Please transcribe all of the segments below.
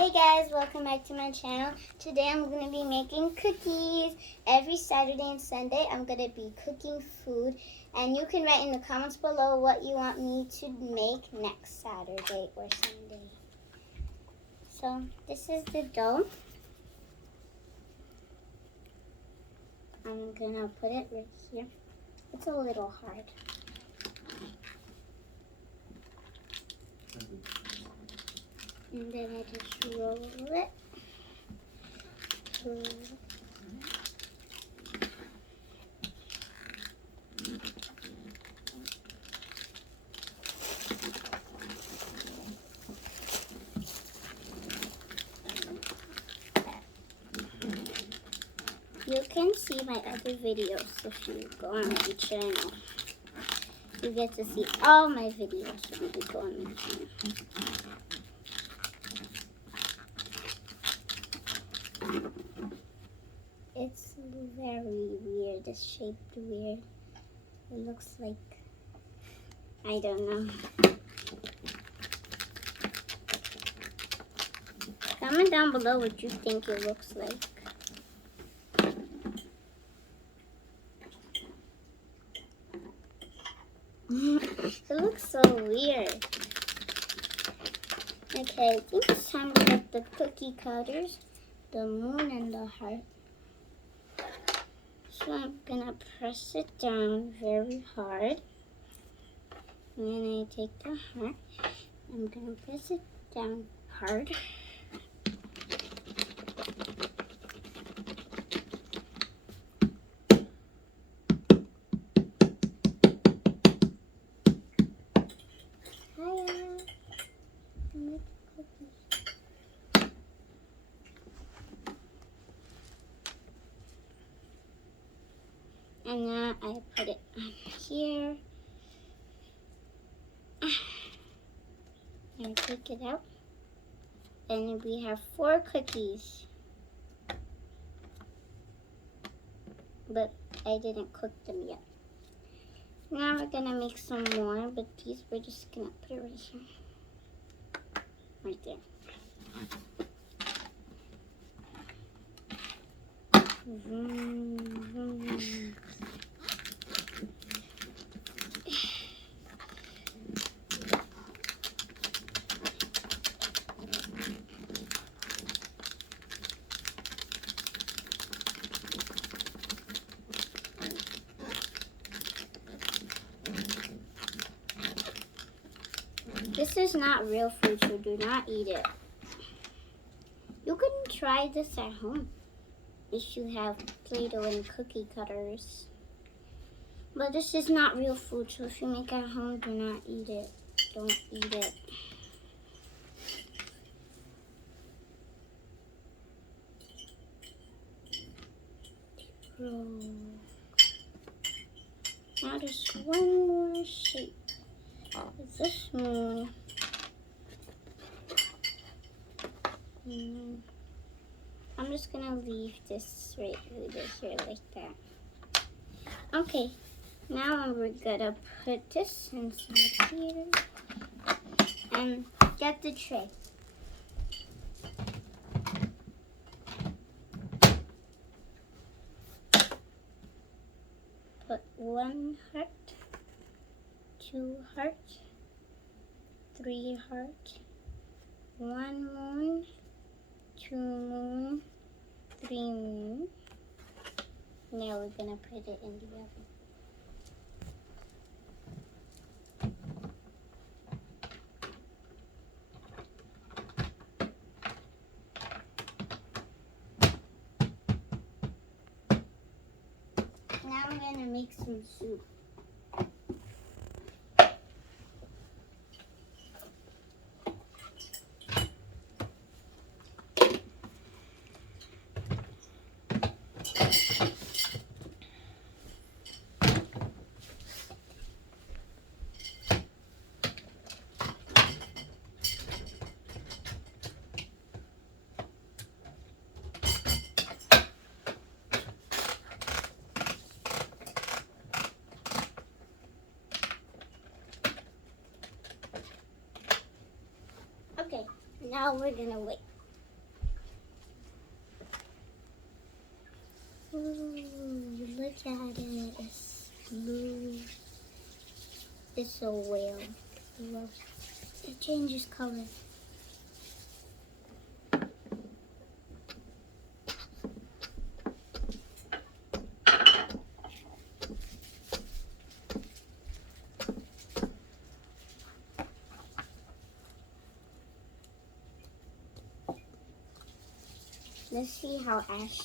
Hey guys, welcome back to my channel. Today I'm going to be making cookies. Every Saturday and Sunday I'm going to be cooking food. And you can write in the comments below what you want me to make next Saturday or Sunday. So this is the dough. I'm going to put it right here. It's a little hard. And then I just roll it. You can see my other videos if you go on my channel. You get to see all my videos when you go on my channel. It's very weird. It's shaped weird. It looks like, I don't know. Comment down below what you think it looks like. It looks so weird. Okay, I think it's time to get the cookie cutters, the moon and the heart. So I'm gonna press it down very hard. And then I take the heart. I'm gonna press it down hard. And now I put it on here. And take it out. And we have 4 cookies. But I didn't cook them yet. Now we're gonna make some more, but these we're just gonna put it right here. Right there. This is not real food, so do not eat it. You can try this at home if you have Play-Doh and cookie cutters. But this is not real food, so if you make it at home, do not eat it. Don't eat it. Now just one more shape. It's this moon. I'm just gonna leave this right over here like that. Okay, now we're gonna put this inside here and get the tray. Put 1 heart, 2 heart, 3 heart, 1 moon, 2 moon, 3 moon. Now we're gonna put it in the oven. Now I'm gonna make some soup. Okay, now we're gonna wait. Ooh, look at it. It's blue. It's a whale. Look. It changes color. Let's see how Ash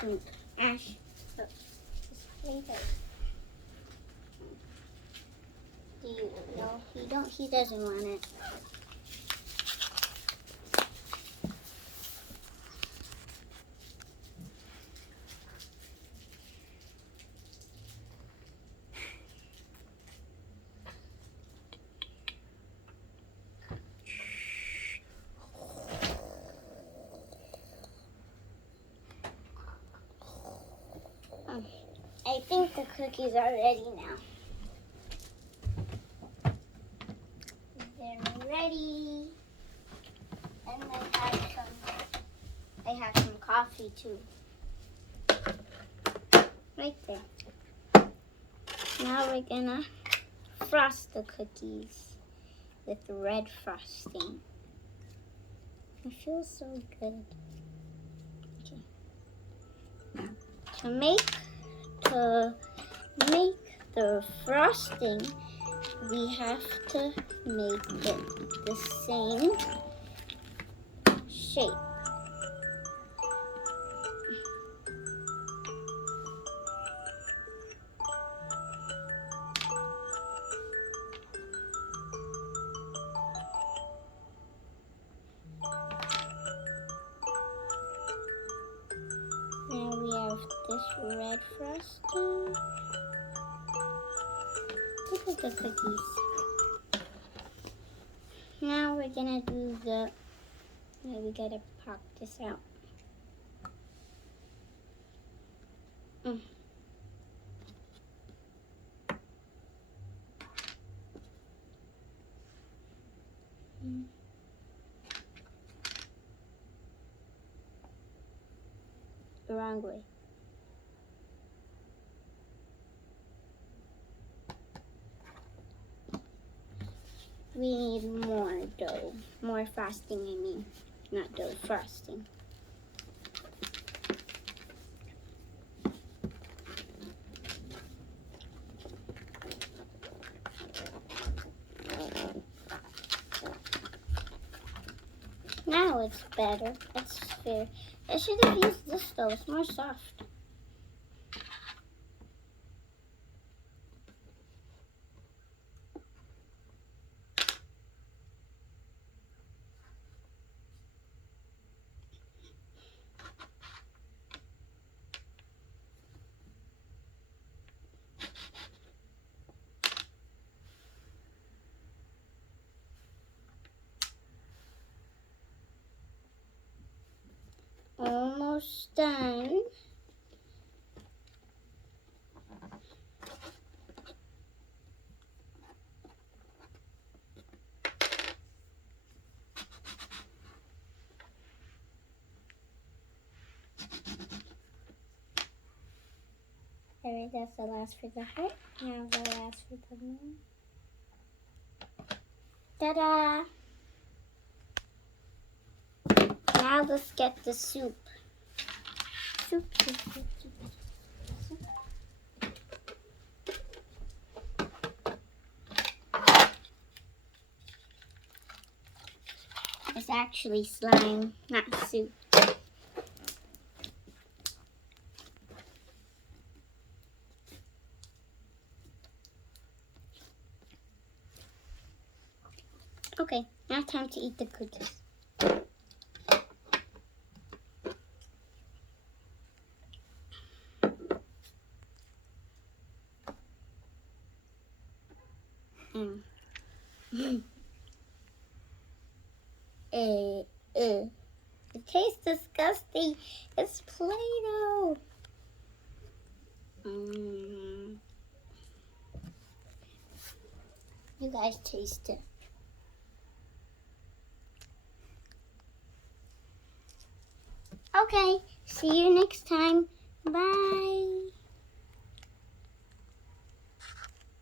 do you know? He doesn't want it. I think the cookies are ready now. They're ready. And I have some coffee too. Right there. Now we're gonna frost the cookies with red frosting. It feels so good. Okay. To make the frosting, we have to make it the same shape. Now we have this red frosting. Look at the cookies. Now we're gonna do we gotta pop this out. The wrong way. We need more dough. More frosting, I mean. Not dough, frosting. Now it's better. It's fair. I should have used this though. It's more soft. Almost done. Alright, that's the last for the heart. Now the last for the moon. Ta-da! Now let's get the soup. Soup. It's actually slime, not soup. Okay, now time to eat the cookies. It tastes disgusting. It's Play-Doh. You guys taste it. Okay, see you next time Bye.